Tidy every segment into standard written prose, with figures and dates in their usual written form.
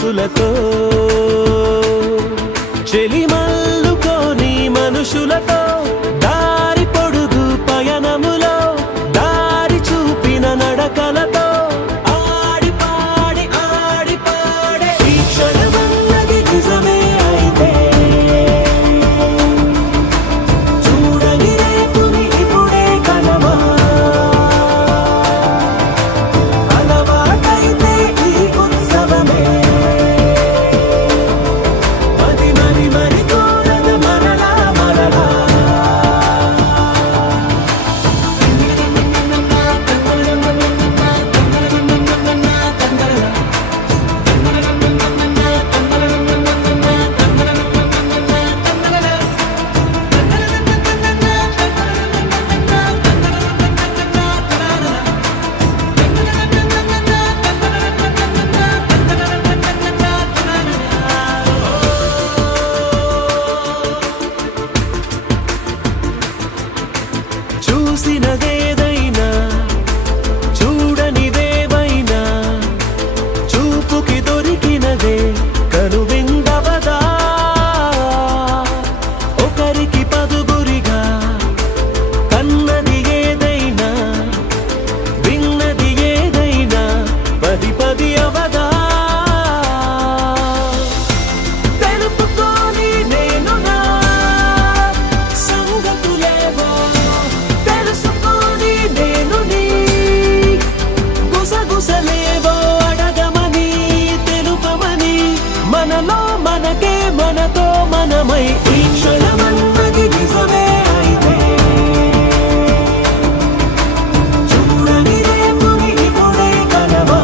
మనసులతో చెలిమల్లుకోని మనుషులతో దారి పొడుగు పయనములో దారి చూపిన నడకలతో ఆడి పాడే ఈ క్షణమన్నది నిజమే అయితే చూడని రేపుని ఇప్పుడే కలవా అలవాటైతే ఈ ఉత్సవమే మరి కోరద మరలా చూసినదేదైనా చూడనిదేవైనా చూపుకి దొరికినదే కనువిందవదా ఒకరికి పదుగురిగా కన్నది ఏదైనా విన్నది ఏదైనా పది అవదా తెలుపుకోని నేను నా సంగతులేవో తెలుసుకొని నేను నీ గుసగుసలేవో అడగమని తెలుపమని మనలో మనకే మనతో మనమై ఈ క్షణమన్నది నిజమే అయితే చూడని రేపుని ఇప్పుడే కలవా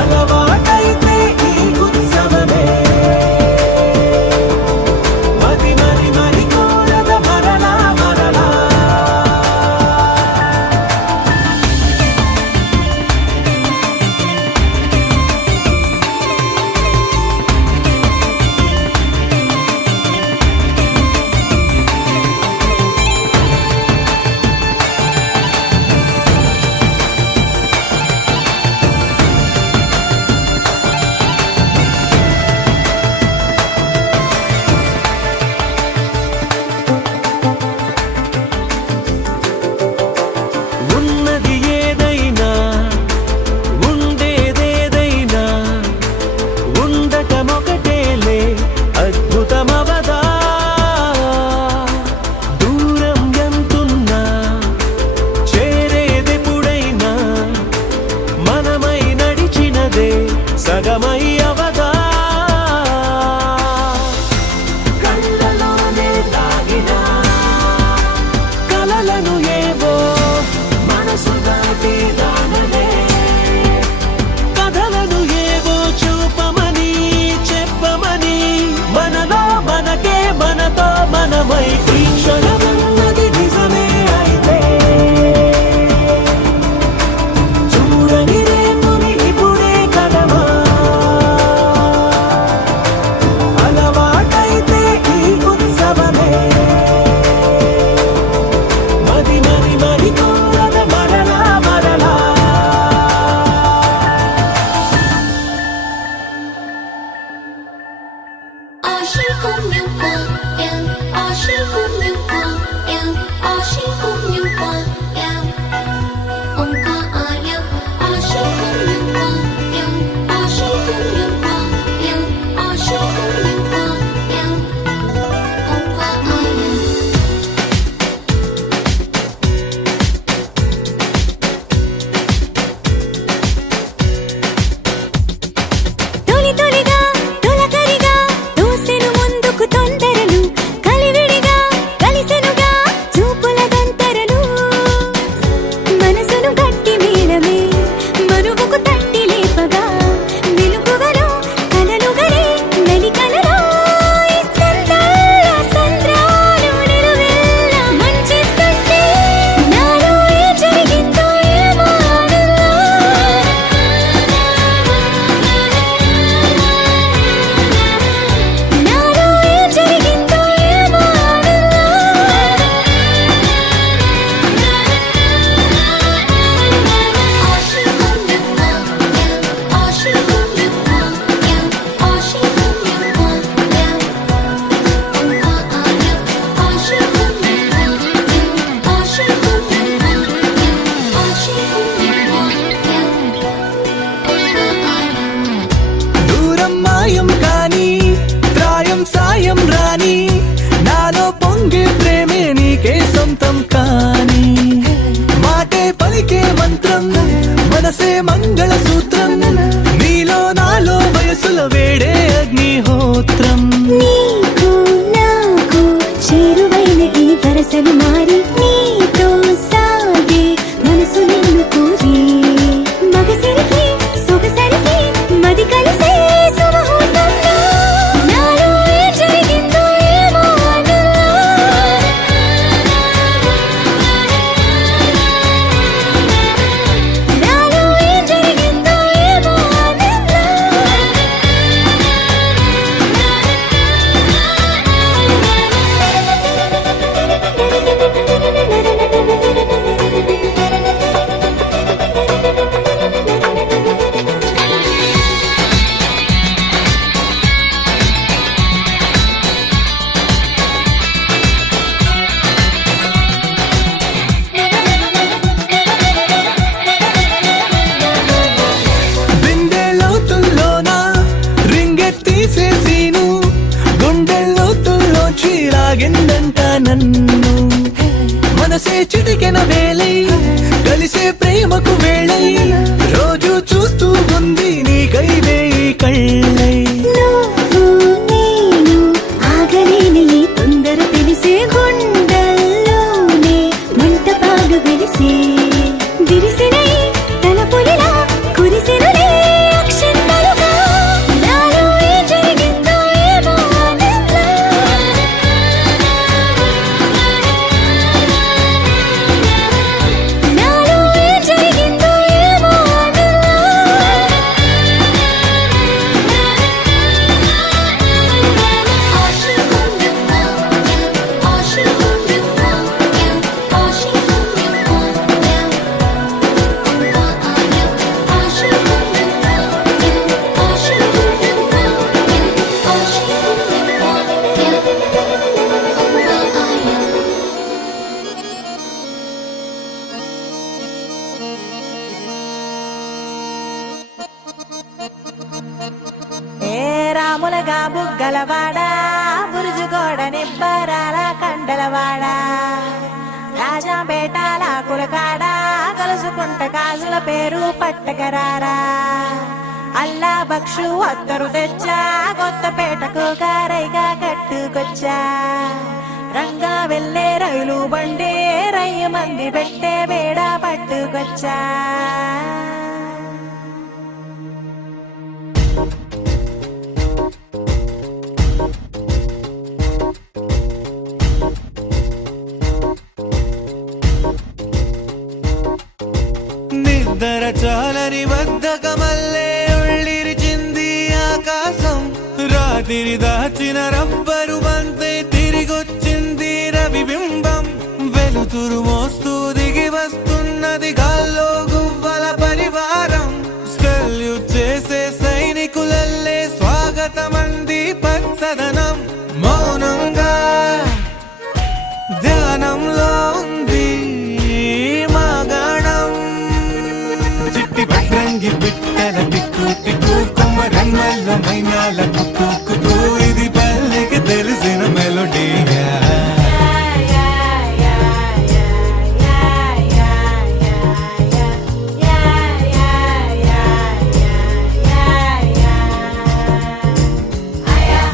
అలవాటైతే ఈ ఉత్సవమే మరి కోరద మరలా ఉన్నది ఏదైనా ఉండేదేదైనా ఉండటమొకటేలే అద్భుతమవదా దూరం ఎంతున్నా చేరేదెప్పుడైనా మనమై నడిచినదే సగమై అవదా కళ్ళలోనే దాగిన కలలను ఏవో మనసు దాటి రానలే కథలను ఏవో చూపమని చెప్పమని మనలో మనకే మనతో మనమై ఈ క్షణమన్నది నిజమే అయితే చూడని రేపుని ఇప్పుడే కలవా అలవాటైతే ఈ ఉత్సవమే మరి కోరద మరలా తొలిగా తొలకరిగా దూసెను ముందుకు తొందరలు కలివిడిగా కలిసెనుగా చూపుల దంతరలు నన్ను మనసే చిటికెన వేలై కలిసే ప్రేమకు వేళై రోజు చూస్తూ ఉంది నీకై వేయి కళ్ళై నువ్వు నేను ఆగలేని ఈ తొందర తెలిసే గుండెల్లోనే మంట బాగా వెలిసే విరిసిన ఈ తలపులిలా కురిసెనులే అక్షంతలుగా నాలో ఏం జరిగిందో ఏమో ఆనందం. నాలో ఏం జరిగిందో ఏమో ఏ రాములగా బుగ్గలవాడా బురుజుగోడ నిబ్బరాల కండలవాడా రాజాపేటాల కులకాడా కలుసుకుంట కాజుల పేరు పట్టకరారా అల్లా బక్షు అత్తరు తెచ్చా కొత్తపేటకు కారైగా కట్టుకొచ్చా రంగా వెళ్ళే రైలు బండి రయ్య మంది పెట్టే బేడ పట్టుకొచ్చా నిద్ర చాలని బద్ధకమల్లే ఉళ్ళిరిచింది ఆకాశం రాత్రి దాచిన రబ్బరు బంతే తిరిగొచ్చింది రవిబింబం వెలుతురు మోస్తూ దిగి వస్తున్నది గాల్లో గువ్వల పరివారం సెల్యూట్ చేసే సైనికులల్లే స్వాగతమంది పచ్చదనం మౌనంగా ధ్యానంలో ఉంది మాగణం చిట్టి భద్రంగి బిట్టల టిక్కు టిక్కు కొమ్మ రంగల్ల మైనాల కుక్కు కుక్కు ఇది పల్లెకి తెలిసిన మెలోడీగా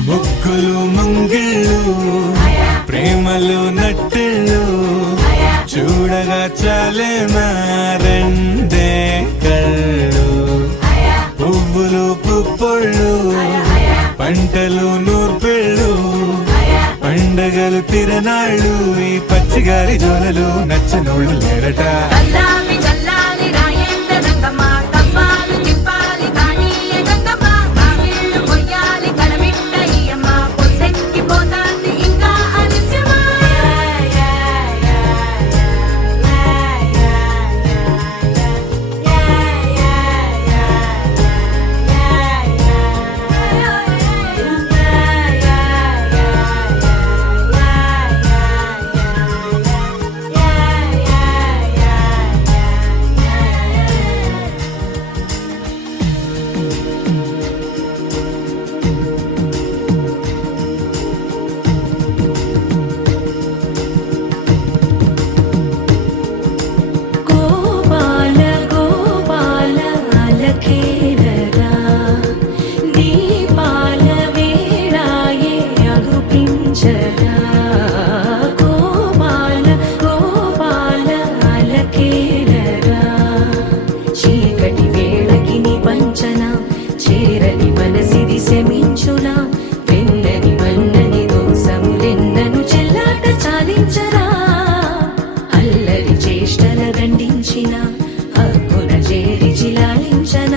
ముగ్గులు ముంగిళ్ళు ప్రేమలు నట్టిళ్ళు చూడగా చాలే రెండే కళ్ళు పువ్వులు పుప్పొళ్ళు పంటలు నూర్పిళ్ళు పండగలు తిరనాళ్ళు ఈ పచ్చిగారి జోలలు నచ్చనోళ్ళు లేరట చల్లాలి చల్లాలి రాయేంద్ర రంగమ్మ కవ్వాలి తిప్పాలి కానీయ గంగమ్మ కావిళ్ళు కొయ్యాలి కడమిట్ట ఈయమ్మ పొద్దెక్కి పోతాంది ఇంకా అలస్యమా గోపాల గోపాల అలకేలరా దీపాల వేళాయే అగుపించరా గోపాల గోపాల అలకేలరా చీకటి వేళకి నిబంచన చేరని మనసిది శమించునా వెన్నని మన్నని దోసములెన్నను చెల్లాట చాలించరా అల్లరి చేష్టల దండించిన హక్కున చేరి చిలాలించన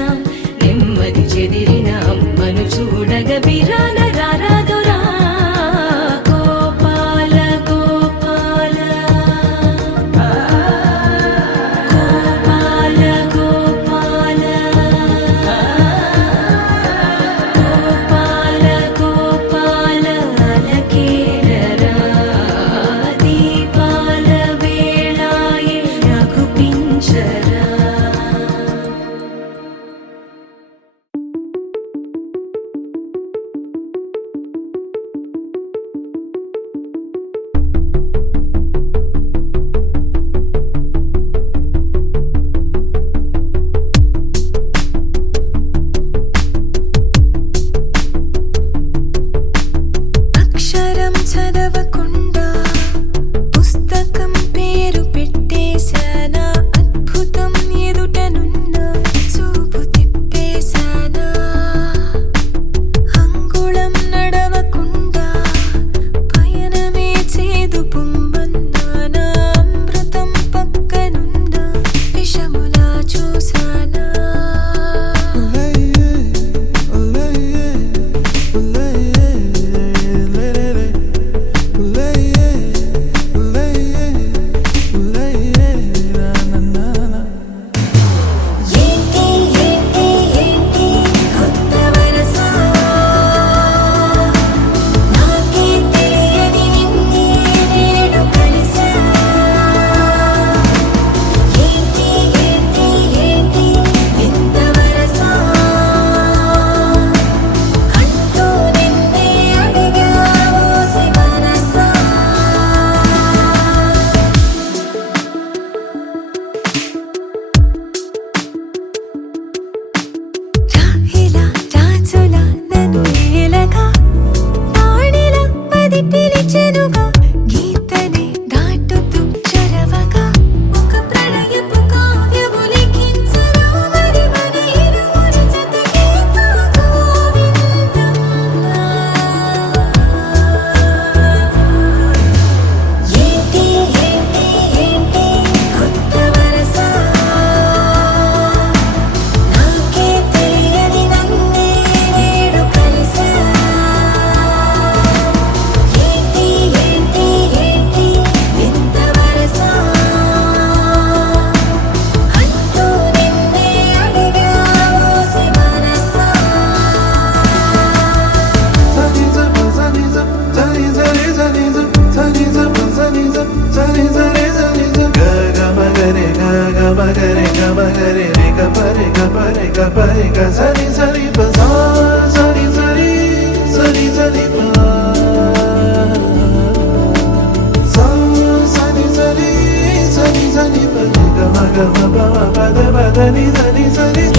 నెమ్మది చెదిరిన అమ్మను చూడగ విరాన రారాదురా గోపాల మది పిలిచెనుగా గీతనే దాటుతూ చరవగా ఒక ప్రణయపు కావ్యము లిఖించరా మరి మన ఇరువురి జతకే గోవిందంలా ఏంటి ఏంటి ఏంటి కొత్త వరస నాకే తెలియని నన్నే నేడు కలిసా ఏంటి ఏంటి ఏంటి వింత వరస అంటూ నిన్నే అడిగా మోసి మనసా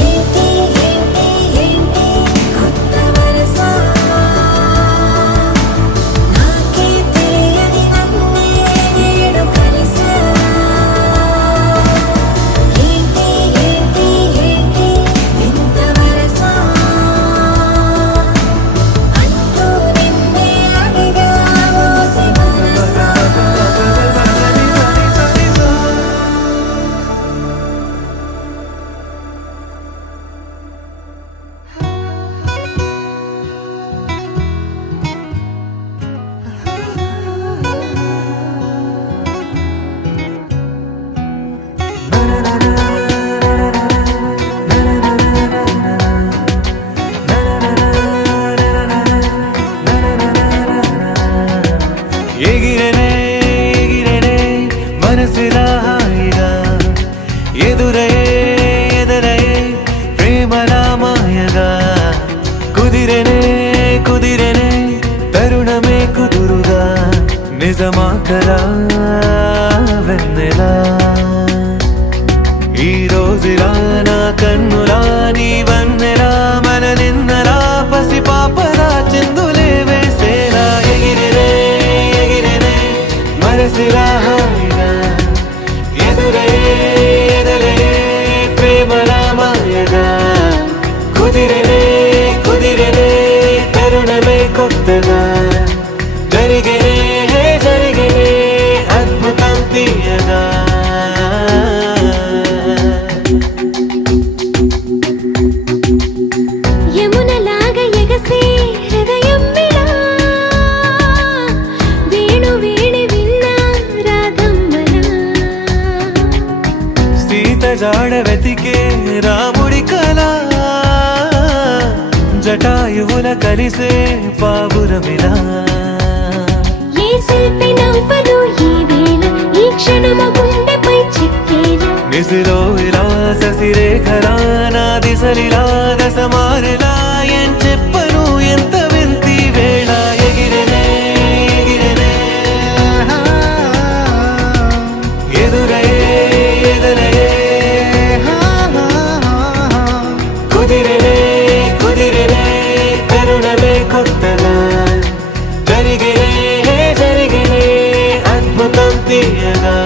ఏంటి ఏంటి ఏంటి కొత్త వరస నాకే తెలియని నన్నే నేడు కలిసా ఏంటి ఏంటి ఏంటి వింత వరస అంటూ నిన్నే అడిగా మోసి మనసా ఎగిరనే ఎగిరనే మనసులా హాయిగా ఎదురయే ఎదరయే ప్రేమలా మాయగా కుదిరనే కుదిరనే తరుణమే కుదురుగా నిజమా కలా వెన్నెలా ఈ రోజులా నా కన్నులా నీ వన్నెలా మన నిన్నలా పసి పాపలా చిందులే వేసేలా ఎగిరిరే ఎగిరిరే మనసులా హాయిగా ఎదురయే ఎదరయే ప్రేమలా మాయగా కుదిరనే కుదిరనే తరుణమే కొత్తగా జరిగనే జరిగనే అద్భుతం తీయగా యమునలాగ ఎగసే హృదయం విడా వేణు వేణి విన్నా రాగమ్మలా సీత జాడ వెతికే రాముడి కళ జటాయువుల కలిసే పావురమిలా ఏ శిల్పి నవ్వదు ఈ వేళ ఈ క్షణము గుండెపై చిక్కేలా నిసిలో ఇలా ససిరేఖలా నా దిశలిలా దశమారిలా ఏం చెప్పను ఎంత వింతి వేళ ఎగిరనే ఎగిరనే ఎదురయే ఎదరయే కుదిరనే కుదిరనే తరుణమే కొత్తగా జరిగనే జరిగనే అద్భుతం తీయగా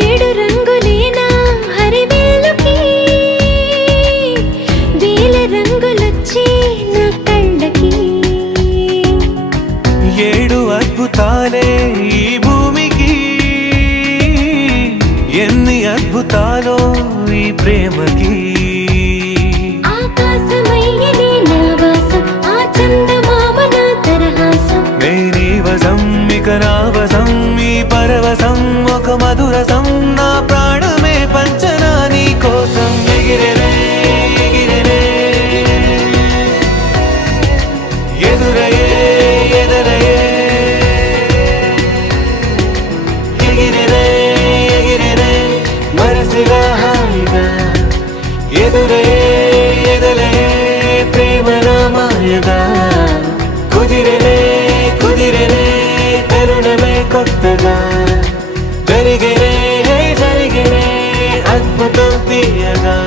ఏడు రంగులేనా హరివేలుకి వేల రంగులొచ్చి నా కళ్ళకి ఏడు అద్భుతాలే ఈ భూమికి ఎన్ని అద్భుతాలో ఈ ప్రేమకి ఆకాశమయ్యనే నా వాసం ఆ చందమామ నా తరహాసం నేనీ వసం ఇక నా వసం ఈ పరవశం ఒక మధురసం నా ప్రాణమే పంచనా నీ కోసం ఎగిరే ఎదురే ఎదలే ప్రేమల మాయగా కుదిరెనే కుదిరెనే తరుణమే కొత్తగా జరిగినే జరిగినే అద్భుతం తీయగా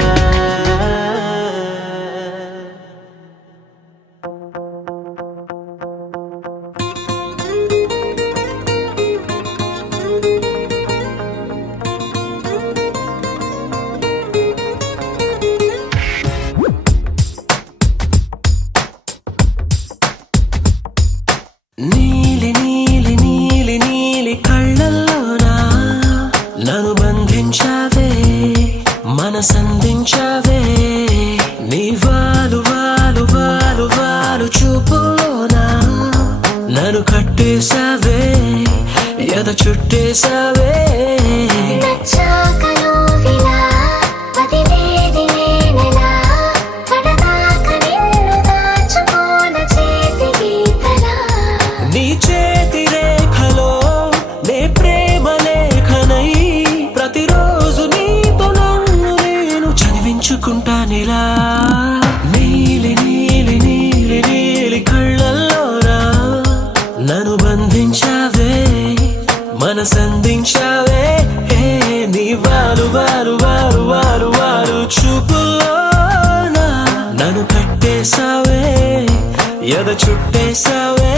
నీలి నీలి నీలి నీలి కళ్ళల్లోనా నన్ను బంధించావే మనసందించావే నీ వాలు వాలు వాలు వాలు చూపులోనా నన్ను కట్టేశావే ఎద చుట్టేశావే నచ్చాకలో విలా వదిలేది నేనెలా కడదాక నిన్ను దాచుకోన చేతి గీతలా నీ చేతి రేఖలో నే ప్రేమ లేఖనై ప్రతిరోజు నీతో నన్ను నేను చదివించుకుంటానిలా నీలి నీలి నీలి నీలి కళ్ళల్లోరా నన్ను బంధించావే మనసందించావే నీ వారు వారు వారు వారు వారు చూపులోనా నన్ను కట్టేశావే ఎద చుట్టేశావే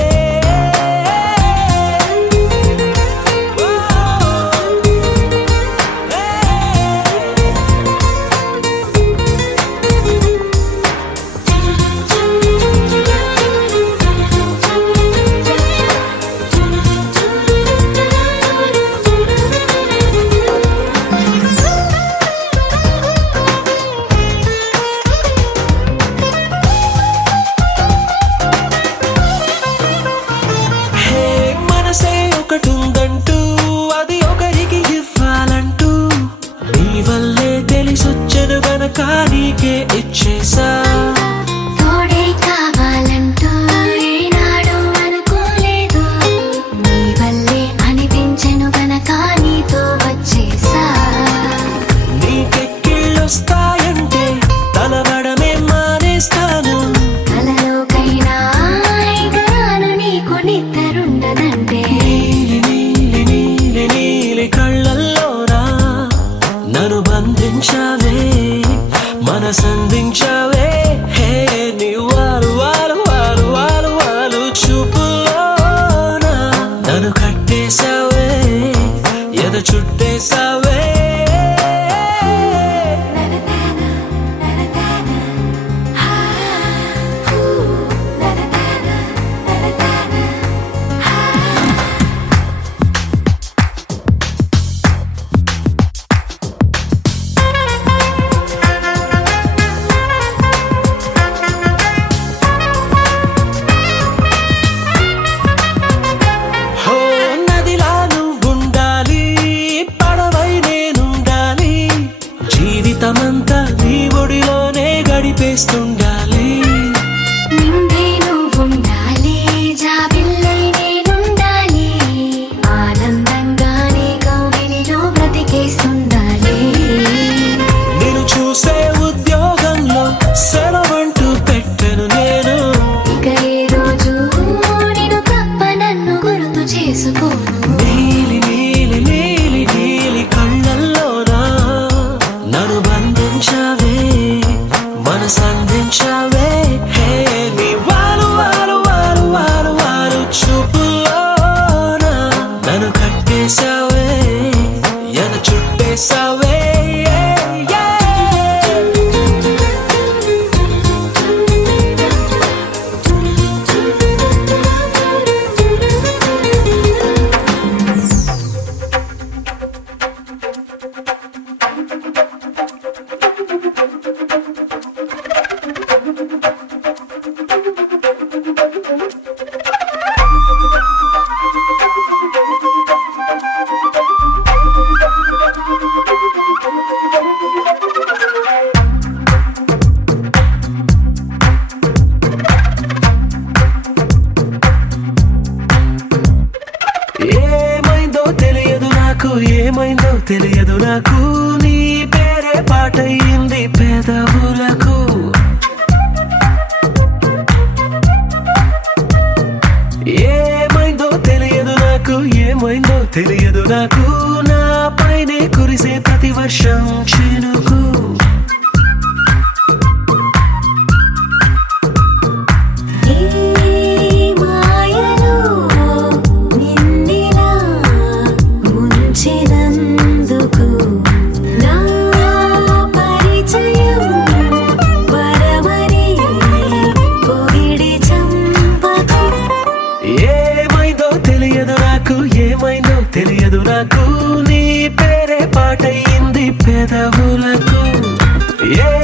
మనసే ఒకటుందంటూ అది ఒకరికి ఇవ్వాలంటూ నీ వల్లే తెలిసొచ్చను గనక నీకే ఇచ్చేసా తోడే కావాలంటూ ఏనాడు అనుకోలేదు నీ వల్లే అనిపించెను గనక నీతో వచ్చేసా నీకెక్కిళ్ళొస్తాయంటే తలవడమే మానేస్తాను కలలోకైనా ఎగరాను నీకు నిద్రుండదంటే నీలి నీలి నీలి నీలి కళ్ళల్లోరా నన్ను బంధించావే మనసందించావే నీ వారు వారు వారు వారు వారు చూపులోనా నన్ను కట్టేశావే ఎద చుట్టేశావే హో నదిలా నువ్వుండాలి పడవై నేనుండాలి జీవితమంతా నీ ఒడిలోనే గడిపేస్తుండాలి నిండే నువ్వుండాలి జాబిల్లై నేనుండాలి ఆనందంగా నీ కౌగిలిలో బ్రతికేస్తుండాలి నేను చూసే ఉద్యోగంలో సెలవంటూ పెట్టను నేను ఇక ఏ రోజు నిన్ను తప్ప నన్ను గుర్తు చేసుకోను నీలి నీలి నీలి నీలి కళ్ళల్లోనా నన్ను బంధించావే మనసందించావే నీ వారు వారు వారు వారు వారు చూపులోనా నన్ను కట్టేశావే ఎద చుట్టేశావే ఏమైందో తెలియదు నాకు నీ పేరే పాటయింది పేద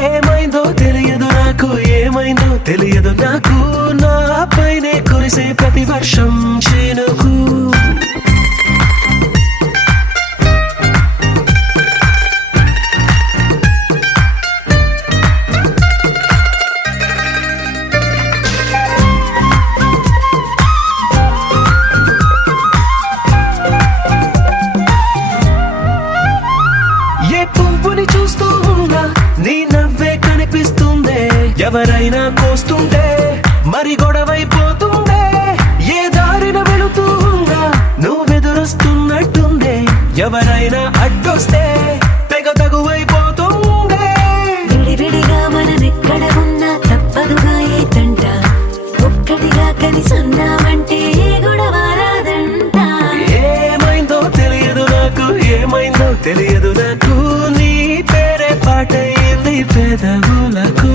ఏమైందో తెలియదు నాకు, ఏమైందో తెలియదు నాకు, నా పైనే కురిసే ప్రతి వర్షం చినుకు. చూస్తూ ఉన్నా నీ నవ్వే కనిపిస్తుందే, ఎవరైనా కోస్తుంటే మరి గొడవైపోతుందే, ఏ దారిన వెళుతూ ఉన్నా నువ్వెదురొస్తున్నట్టుందే, ఎవరైనా అడ్డొస్తే తెగ తగువైపోతుందే. విడివిడిగా మనమెక్కడ ఉన్నా తప్పదుగా ఏ తంట, ఒక్కటిగా కలిసి ఉన్నామంటే గొడవ రాదంట. ఏమైందో తెలియదు నాకు, ఏమైందో తెలియదు నాకు, నీ పేరే పాటయింది పెదవులకు.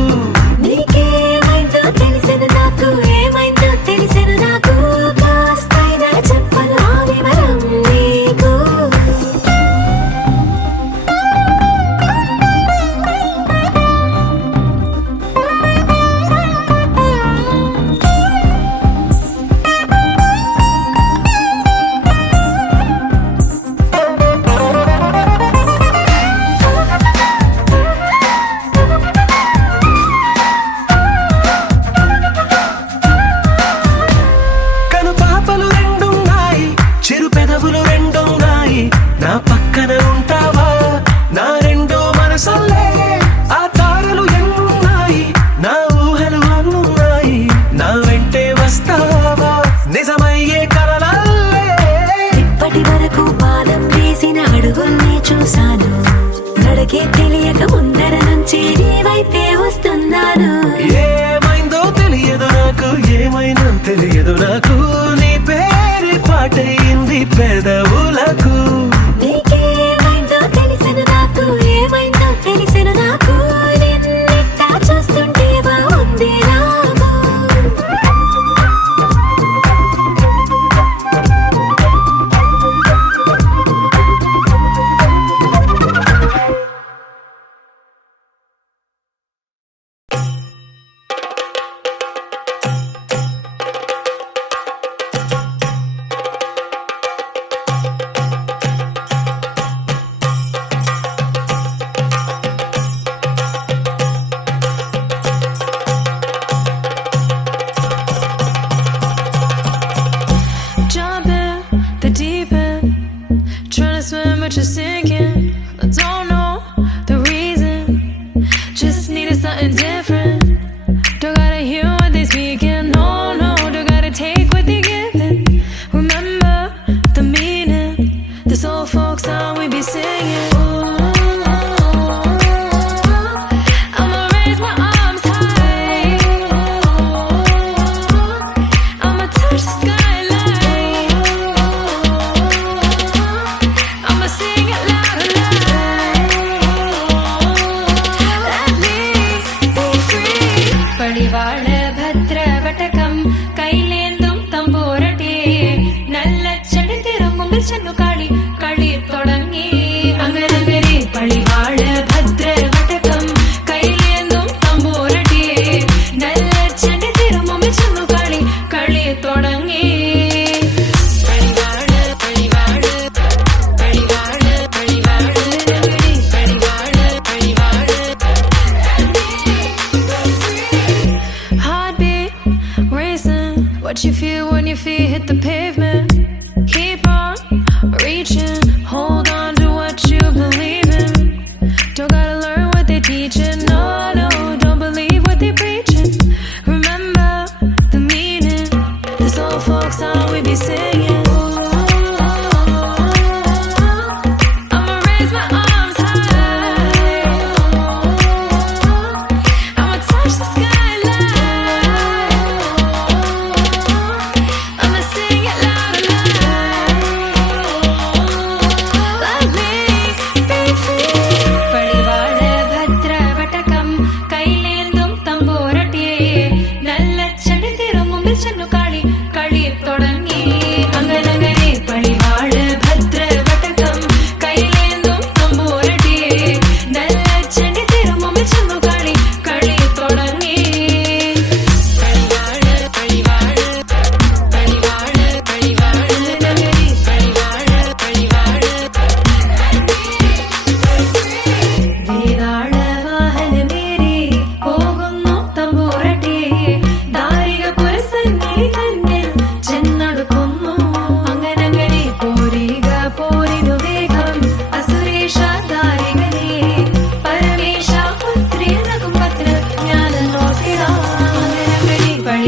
నీకేమైందో తెలిసెను నాకు, ఏమైందో తెలిసెను నాకు, కాస్తైనా చెప్పను ఆ వివరం నీకు. నా పక్కన ఉంటావా నా రెండో మనసల్లే, ఆ తారలు ఎన్నున్నాయి నా ఊహలు అన్నున్నాయి, నా వెంటే వస్తావా నిజమయ్యే కలలల్లే. ఇప్పటి వరకు పాదం వేసిన అడుగుల్ని చూశాను, నడకే తెలియక ముందర నుంచి నీ వైపే వస్తున్నాను. ఏమైందో తెలియదు నాకు, ఏమైందో తెలియదు నాకు, నీ పేరు పాటయింది పెదవులకు. నీకేమైందో తెలిసెను నాకు, ఏమైందో తెలిసెను నాకు, నిన్నెట్టా చూస్తుంటే బాగుంది నాకు. but you're sinking. I don't know the reason, just needed something different. Don't gotta hear what they speaking, no, no, don't gotta take what they giving. Remember the meaning, this old folk song we be singing. I'ma raise my arms high, I'ma touch the skyline, I'ma sing it loud and loud. Let me be free. Padivaal bhadra vatakam kailendum tamborati nalla chadi tirumumil channu kali kali thodangi angarangari. Padivaal bhadra vatakam kailendum tamborati nalla chadi tirumumil channu kali kali thodangi. Padivaal padivaal padivaal padivaal padivaal padivaal. Heartbeat racing, what you feel when your feet hit the pavement. Keep on reaching, hold on to what you believe in. Don't gotta learn what they teaching, no, no, don't believe what they preaching. Remember the meaning, this old folk song we be singing. I'ma raise my arms high, I'ma touch the skyline, I'ma sing it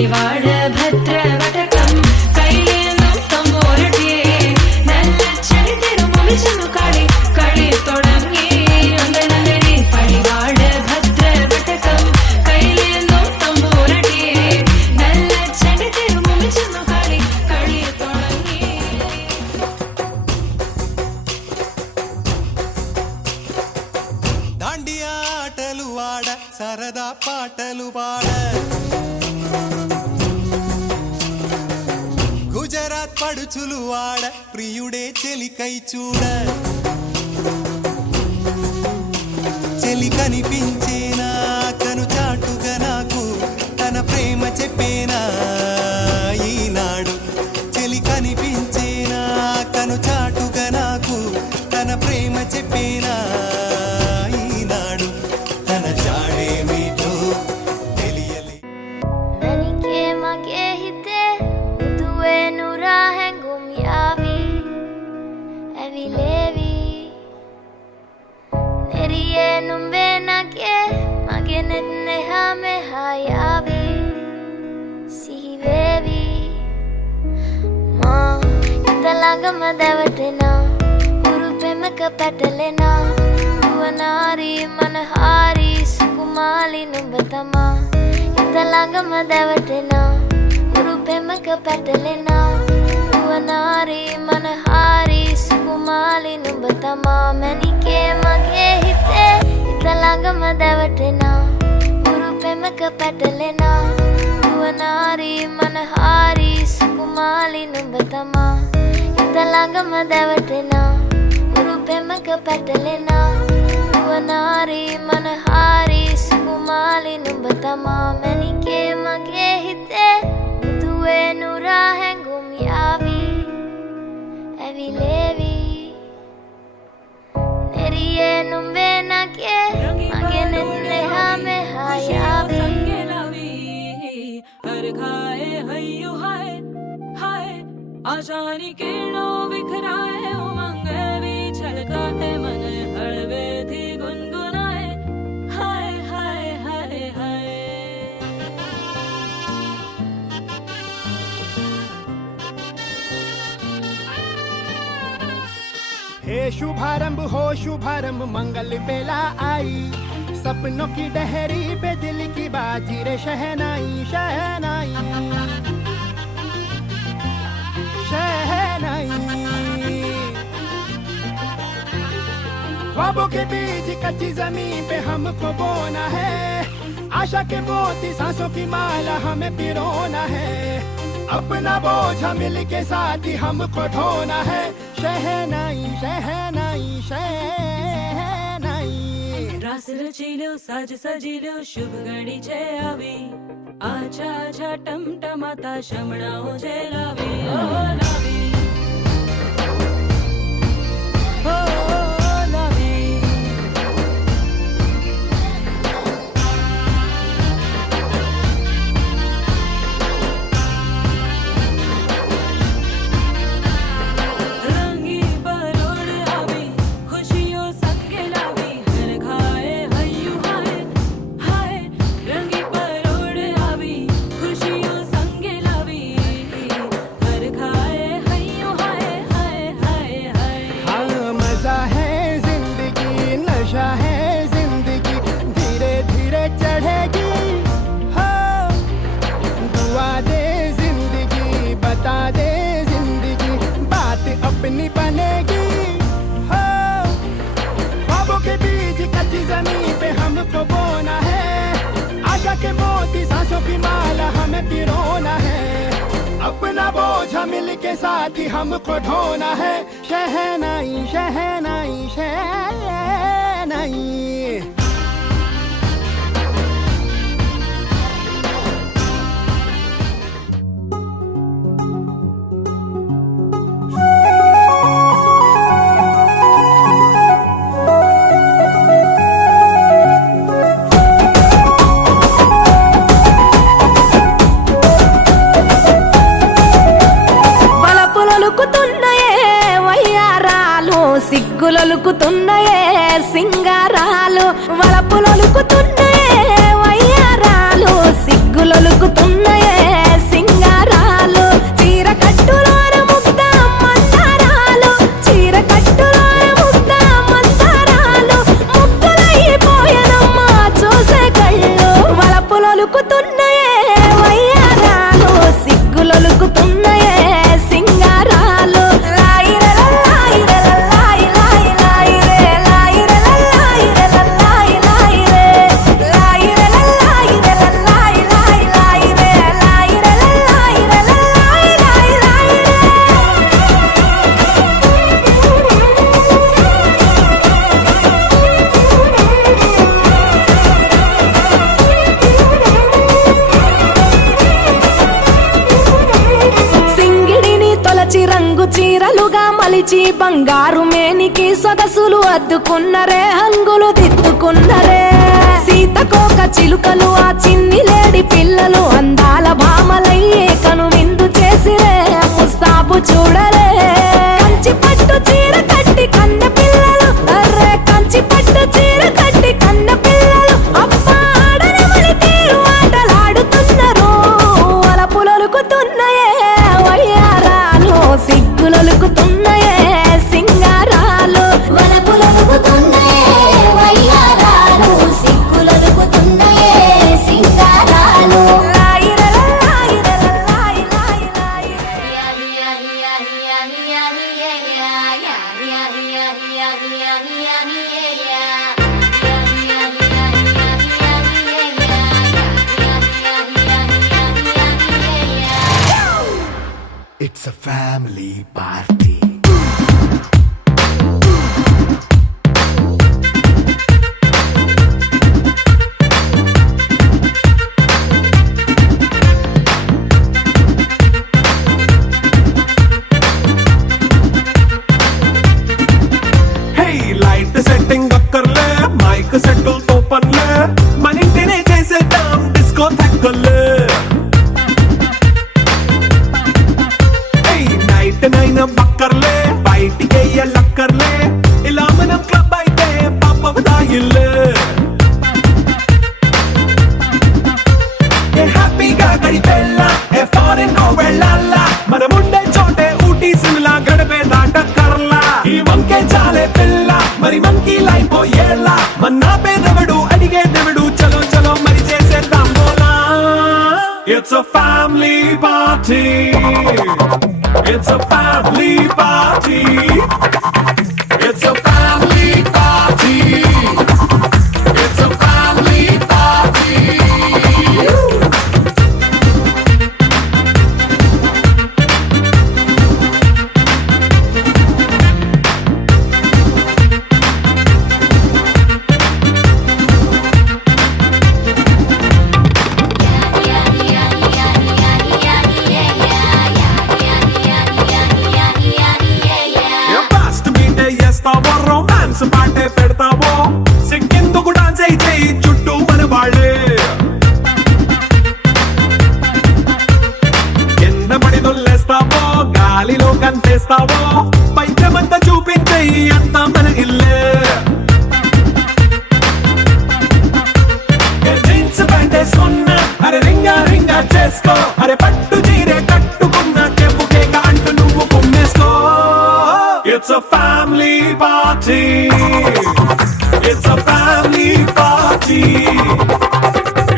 പടിവാട് ഭദ്രവടകം കൈലേന്തും തമ്പോരട്ടിയെ നല്ല ചെടി തിരുമുമിച്ചെന്നു കളി കളി തുടങ്ങി ഒന്നടി പടിവാട് ഭദ്രവടകം കൈലേന്തും തമ്പോരട്ടിയെ നല്ല ചെടി തിരുമുമിച്ചെന്നു കളി കളി തുടങ്ങി. దాండియా ఆటలు ఆడ సరదా పాటలు పాడ గుజరాత్ పడుచులు ఆడ ప్రియుడే చెలికై చూడ చెలి కనిపించేనా కను చాటుగా నాకు తన ప్రేమ చెప్పేనా ఈనాడు చెలి కనిపించేనా కను చాటుగా నాకు తన ప్రేమ చెప్పేనా ఈనాడు తన జాడేమిటో తెలియలే. ನನಗೆ ಮಗೆ ಹಿತೆ ಮುದುವೆನು ರಾಹೆಂಗುಂ ಯಾವಿ ಅವಿಲೇವಿ ನೆರಿಯೇ ನುಂಬೆ ನಗೆ ಮಗೆ ನೆನ್ನೆ ಹಮೆ ಹಾಯಾವಿ ಸಿಹಿವೇವಿ ಮಾ ಇತಲಾಗ ಮದವಟೆನಾ ಉರುಪೆಮಕ ಪಟಲೆನಾ ಯುವನಾರಿ ಮನಹಾರಿ ಸುಕುಮಾಲಿ ನುಂಬತಮಾ ඉතලඟ මදවටෙනා උරුපෙමක පැටලෙනා නුවනාරී මනහාරී සුකුමාලි නුඹ තමා මැනිකේ මගේ හිතේ ඉතලඟ මදවටෙනා උරුපෙමක පැටලෙනා නුවනාරී මනහාරී සුකුමාලි නුඹ තමා ඉතලඟ මදවටෙනා උරුපෙමක පැටලෙනා නුවනාරී මනහාරී සුකුමාලි නුඹ තමා මැනිකේ මගේ හිතේ මුදුවෙනු රාහැඟුම් යාවි ඇවිලේවි ನೆರಿಯೇ ನುಂಬೆ ನಗೆ ಮಗೆ ನೆನ್ನೆ ಹಮೆ ಹಾಯಾವಿ हर खाए हय्यु हाय हाय आशानी किरणों बिखराए उमंग भी छलकाए मन हड़वे थी गुनगुनाए हाय हाय हाय हाय. हे शुभारंभ हो शुभारंभ मंगल बेला आई सपनों की डहरी पे दिल की बाजी रे शहनाई शहनाई शहनाई ख्वाबों के बीच कच्ची जमीन पे हमको बोना है आशा के मोती सांसों की माला हमें पिरोना है अपना बोझा मिल के साथ ही हमको ढोना है शहनाई शहनाई शहनाई. रास रचिलो साज सजिलो शुभ घड़ी छे आवी आछा आछा टमटमाता शमणाओ छे लावी ओ लावी ओ लावी. रंगी परोड़ आवी खुशियों संगे लावी हर खाए हय्यु हाय हाय रंगी परोड़ आवी खुशियों संगे लावी हर खाए हय्यु हाय हाय हाय हाय. हाँ मजा है जिंदगी नशा है जिंदगी धीरे धीरे चढ़ेगी हाँ दुआ दे जिंदगी बता दे जिंदगी बात अपनी बनेगी हाँ ख्वाबों के बीच कच्ची जमीन पे हमको बोना है आशा के मोती सांसों की माला हमें पिरोना है अपना बोझा मिल के साथ ही हमको ढोना है शहनाई शहनाई शहनाई. సిగ్గులొలుకుతున్నాయే సింగారాలు వలపులొలుకుతున్నాయే వయ్యారాలు సిగ్గులొలుకుతున్నాయే కొలిచి బంగారు మేనికి సొగసులు అద్దుకున్నరే హంగులు దిద్దుకున్నరే సీతకోక చిలుకలు ఆ చిన్ని లేడి పిల్లలు అందాల భామలయ్యే కను విందు చేసిరే ముస్తాబు చూడరే కంచి పట్టు చీర కట్టి కన్న పిల్లలు అర్రే కంచి పట్టు చీర కట్టి కన్న పిల్లలు అబ్బా ఆడనమని తీరు ఆటలాడుతున్నారు అలపులొలుకుతున్నాయే వయ్యారాలు సిగ్గులొలుకుతున్నాయే సింగారాలు వలపులొలుకుతున్నాయే వయ్యారాలు సిగ్గులొలుకుతున్నాయే సింగారాలు It's a family party. Hey, light setting అక్కర్లే మైక్ సెట్టులతో పనిలే మన ఇంటినే చేసేద్దాం డిస్కో థెక్కలే నైట్ నైన్ బక్కర్లే బయటికి లక్కర్లే ఇలా మనం క్లబ్ అయితే పాప దాయిల్లే హ్యాపీగా గడిపెళ్ళ ఏ ఫారెన్ నో వెళ్ళాల మనముండే చోటే ఊటీ సిమ్లా గడిపే దాటక్కర్లా ఈ వంకే చాలే పిల్ల మరి మంకీ లైఫ్ ఏళ్ళ మన్నా పేదవడు అడిగే దేవుడు చలో చలో మరి చేసేద్దాం బోలా It's a family party. It's a family party. It's a family party. It's a family party. Fast మీటే చేస్తావో రొమాన్స్ పాటే పెడతావో సిగ్గెందుకు డాన్స్ అయి చేయి చుట్టూ మన వాళ్ళే కింద పడి దొల్లేస్తావో గాలిలో కంటేస్తావో పైద్యమంతా చూపించేయి అంతా మన ఇల్లే జీన్స్ ప్యాంటేసుకున్నా అరే రింగా రింగా చేసుకో అరే పట్టు చీరే కట్టుకున్నా చెప్పుకే అంటూ నువ్వు కుమ్మేసుకో It's a family party. It's a family party.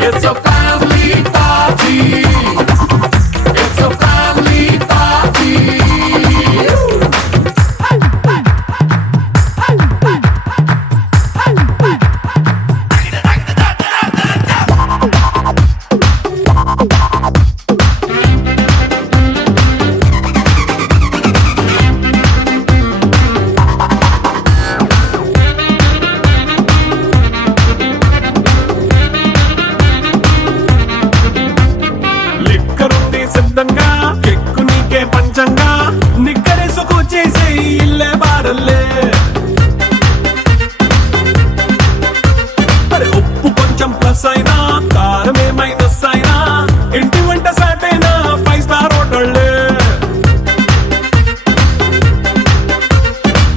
It's a family party. It's a family party. లిక్కరుంది సిద్ధంగా కెక్కు నీకే పంచంగా నిక్కరేసుకు చేసే ఇల్లే బారల్లే మరి ఉప్పు కొంచెం ప్లస్ అయినా కారమే మైనస్ అయినా ఇంటి వంట సాటైనా 5 స్టార్ హోటళ్ళే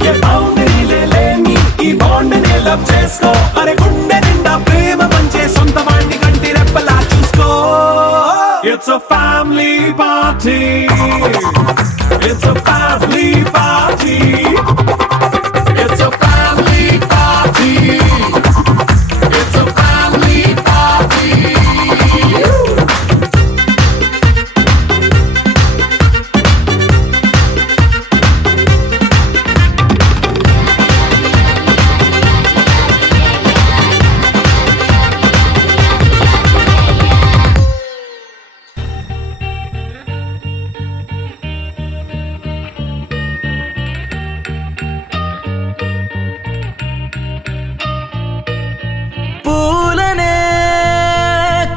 ఏ బౌండరీలే లేని ఈ బాండ్ని లవ్ చేసుకో అరే గుండె నిండా ప్రేమ పంచే సొంత వాణ్ణి కంటి రెప్పలా చూసుకో It's a family party. It's a family party. It's a family party. It's a family party.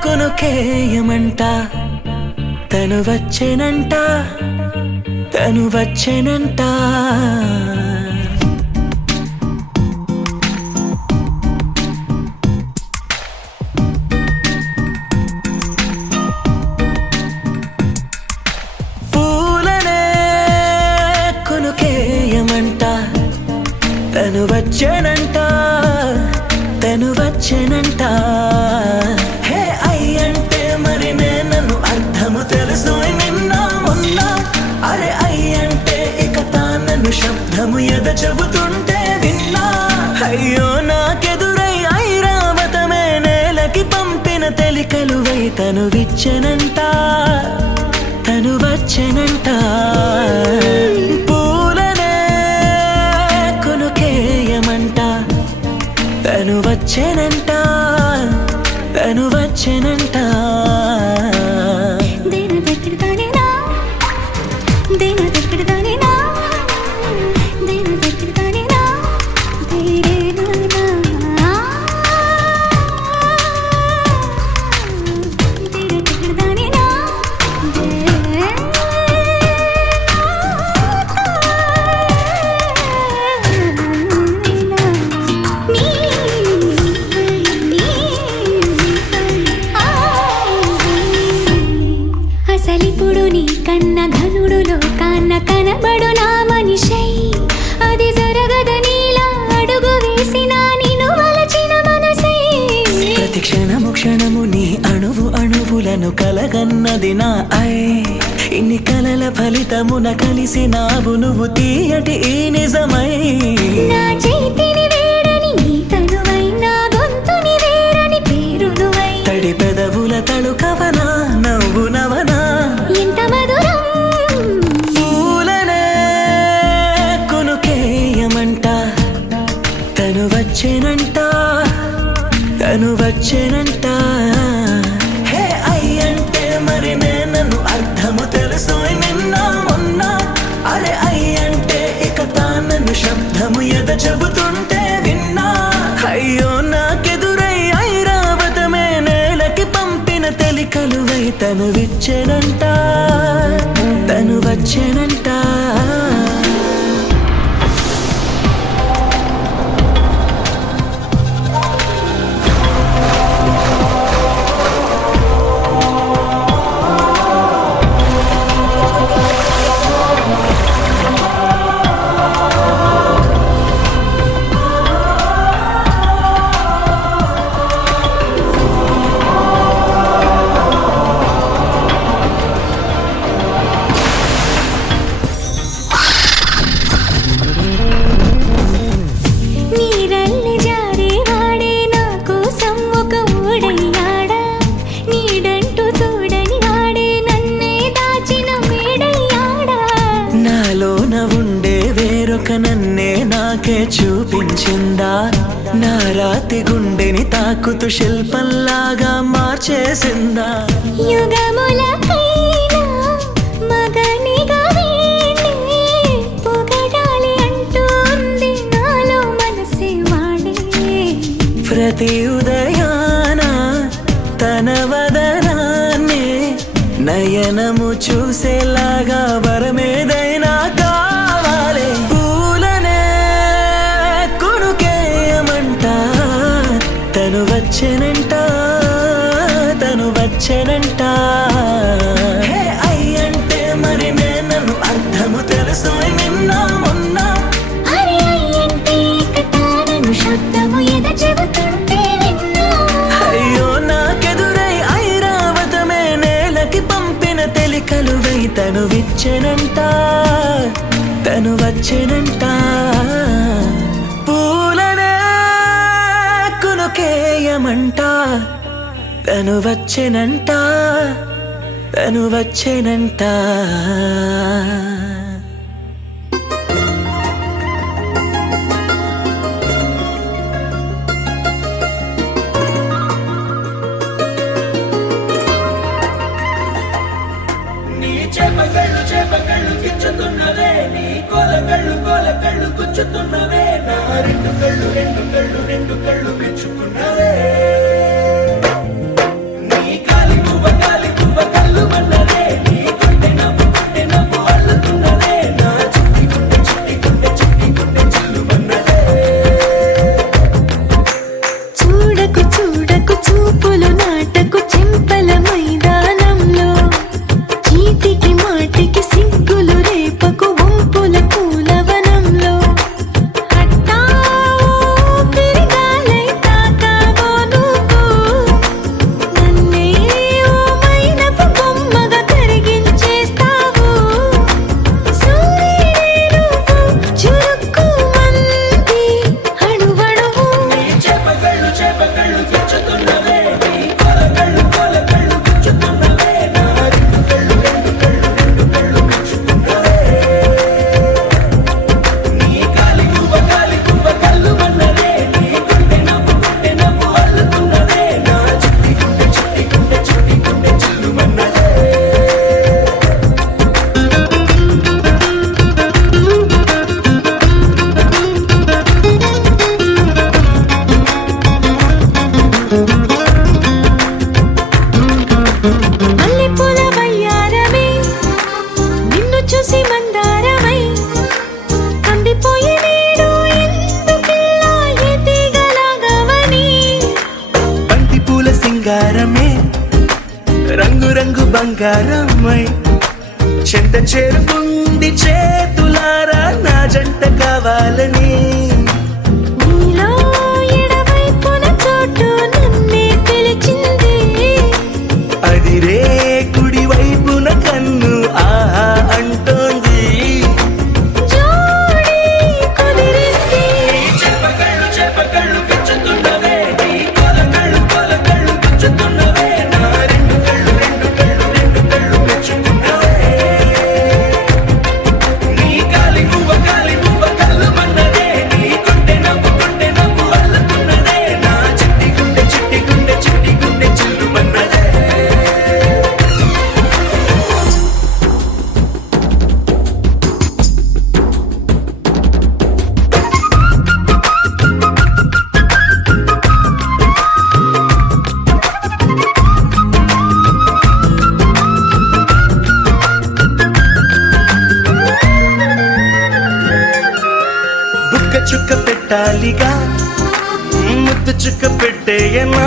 కొనుకేయమంట తను వచ్చేనంట తను వచ్చెనంట పూలనే కొనుకేయమంట తను వచ్చెనంట తను వచ్చెనంట హే అయ్యంటే మరి నన్ను అర్థము తెలుసు నిన్న మొన్న అరే అయ్యంటే ఇక తానను శబ్దము ఎద చెబుతుంటే విన్నా అయ్యో నాకెదురై ఐరావతమే నేలకి పంపిన తెలికలువై తను విచ్చెనంట తను వచ్చెనంట పూలనే కొనుకేయమంట తను వచ్చెనంట తను వచ్చెనంట దేన దగ్గరదానేనా దేన దగ్గరదానేనా దేన దగ్గరదానేనా దేరేనా దేన దగ్గరదానేనా అసలిప్పుడు నీ కన్న ఘనుడులో కాన్న కనబడు నా మనిషై అది జరగదనిలా అడుగు వేసిన నిన్ను వలచిన మనసై ప్రతి క్షణము క్షణము నీ అణువు అణువులను కలగన్నది నా ఐ ఇన్ని కలల ఫలితమున కలిసినావు నువ్వు తీయటి ఈ నిజమై నా చేతిని వేడని నీ తనువై నా గొంతుని వేరని పేరు నువ్వై తడి పెదవుల తడుకవనా నవ్వు నవనా ఎంత మధురం పూలనే కొనుకేయమంట తను వచ్చెనంట తను వచ్చెనంట హే అయ్యంటే మరి నన్ను అర్థము తెలుసు నిన్న మొన్న అరే అయ్యంటే ఇక తానను శబ్దము ఎద చెబుతుంటే విన్నా అయ్యో నాకెదురై ఐరావతమే నేలకి పంపిన తెలికలువై తను విచ్చెనంట తను వచ్చెనంట నీరల్లి జారే వాడే నా కోసం ఒక ఊడయ్యాడా నీడంటూ చూడని వాడే నన్నే దాచిన మేడయ్యాడా నాలోన ఉండే వేరొక నన్నే నాకే చూపించిందా నా రాతి గుండెని తాకుతూ శిల్పంలాగా మార్చేసిందా యుగములకైనా మగనిగా వీణ్ణి పొగడాలి అంటూంది నాలో మనసే వాడే ప్రతి ఉదయాన తన వదనాన్ని నయనము చూసేలాగా వరమేదైనా కావాలి పూలనే కొనుకేయమంట తను వచ్చెనంట తను వచ్చెనంట హే అయ్యంటే మరి నన్ను అర్థము తెలుసు నిన్న మొన్న అరే అయ్యంటే ఇక తానను శబ్దము ఎద చెబుతుంటే విన్నా అయ్యో నాకెదురై ఐరావతమే నేలకి పంపిన తెలికలువై తను విచ్చెనంట తను వచ్చెనంట పూలనే కొనుకేయమంట తను వచ్చెనంట తను వచ్చెనంట నీ చేపకళ్ళు గిచ్చుతున్నవే నీ కోలకళ్ళు గుచ్చుతున్నవే నా రెండు కళ్ళు మెచ్చుకున్నవే నీ కాలి పువ్వ కళ్ళు మన్నదే నీ గుండె నవ్వు అల్లుతున్నదే శృంగారమే రంగు రంగు బంగారమై చెంత చేరుకుంది చేతులారా నా జంట కావాలని నీలో ఎడవైపున చోటు నన్నే పిలిచింది అదిరే కుడి వైపున కన్ను ఆహా అంటోంది జోడి కుదిరింది చెప్పకళ్ళు చెప్పకళ్ళు గుచ్చుతున్నవే నీ కొలకళ్ళు కొలకళ్ళు గుచ్చుతున్నవే నా రెండు కళ్ళు మెచ్చుకున్నవే నీ కాలి నువ్వ కళ్ళు మన్నదే నీ గుండె నవ్వు అల్లుతున్నదే నా చిట్టి గుండె చిల్లు మన్నదే బుక్క చుక్క పెట్టాలిగా ముద్దు చుక్క పెట్టేయనా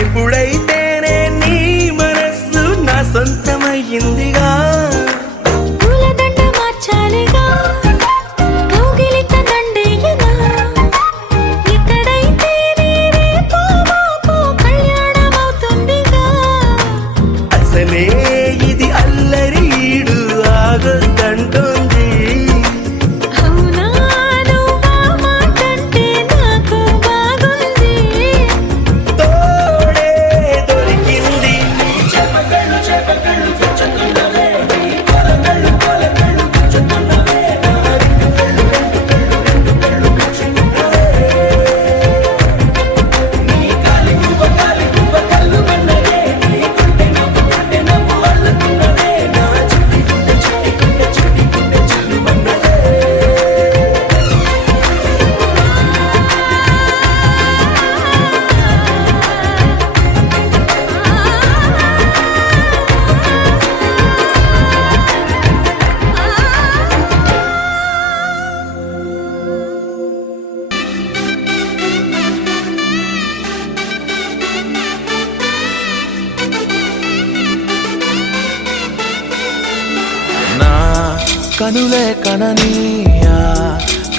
ఎప్పుడైతేనే నీ మనస్సు నా సొంతమయ్యిందిగా పూలదండ మార్చాలిగా కౌగిలిత దండేయనా ఎక్కడైతే రేపో మాపో కళ్యాణమవుతుందిగా అసలే ఇది అల్లరి ఈడు ఆగొద్దంటోంది అవునా నువ్వా మాటంటే నాకు బాగుంది తోడే దొరికింది చెప్పకళ్ళు గుచ్చుతున్నవే నీ కొలకళ్ళు గుచ్చుతున్నవే నా రెండు కళ్ళు మెచ్చుకున్నవే నీ కాలి నువ్వ కళ్ళు మన్నదే నీ గుండె నవ్వు అల్లుతున్నదే నా చిట్టి గుండె చిల్లు మన్నదే నా కనులే కననీయా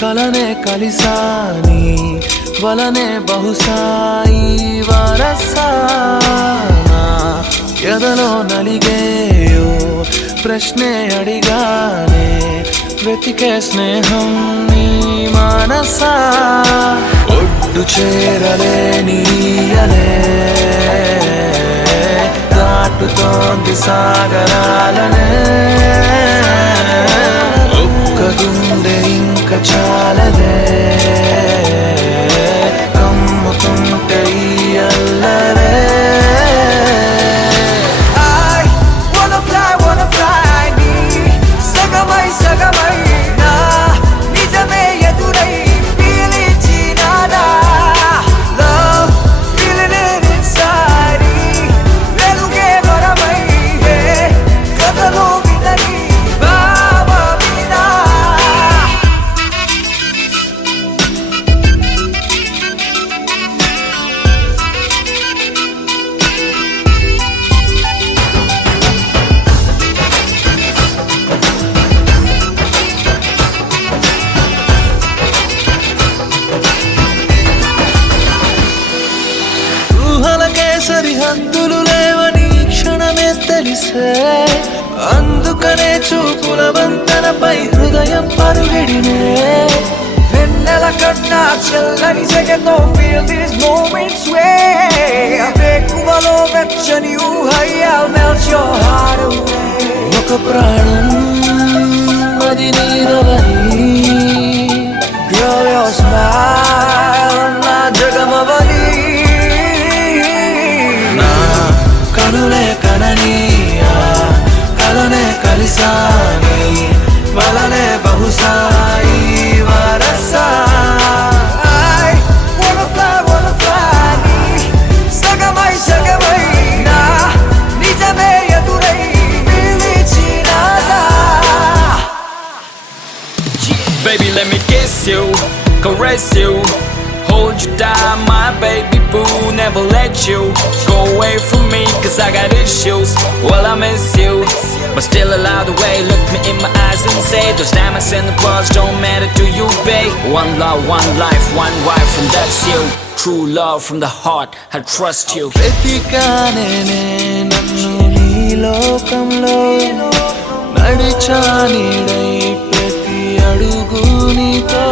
కలనే కలిసాని వలనే బహుశాయి వరసానా ఎదలో నలిగేయో ప్రశ్నే అడిగానే వెతికే స్నేహం నీ మనసా ఒడ్డు చేరలేనీయలే దాటుతోంది సాగరాలనే ఒక్క గుండె ఇంక చాలదే కమ్ముతుంటే ఈ అల్లరే I wanna fly నీ సగమై నా నిజమే ఎదురై పిలిచినాదా Love feeling it inside వెలుగే వరమై కథలో వినని భావమినా ఊహలకే సరిహద్దులు లేవని క్షణమే తెలిసే అందుకనే చూపుల వంతనపై హృదయం పరుగిడినే వెన్నెల కన్నా చల్లని సెగతో feel these moments way వేకువలో వెచ్చని ఊహయ్యాల్ melt your heart away ఒక ప్రాణం అది నీదవని Girl your smile నా జగమవని నా కనులే కననీయా కలనే కలిసాని వలనే బహుశాయి వరసా I wanna fly నీ సగమై నా నిజమే ఎదురై పిలిచినాదా Baby, let me kiss you, caress you, hold you down, my baby. boo, never let you go away from me, cause I got issues. Well, I miss you, but still allow the way. Look me in my eyes and say those diamonds and the pearls don't matter to you, babe. One love, one life, one wife, and that's you. True love from the heart, I trust you. వెతికానే నన్ను నీ లోకంలో నడిచా నీడై ప్రతి అడుగు నీతో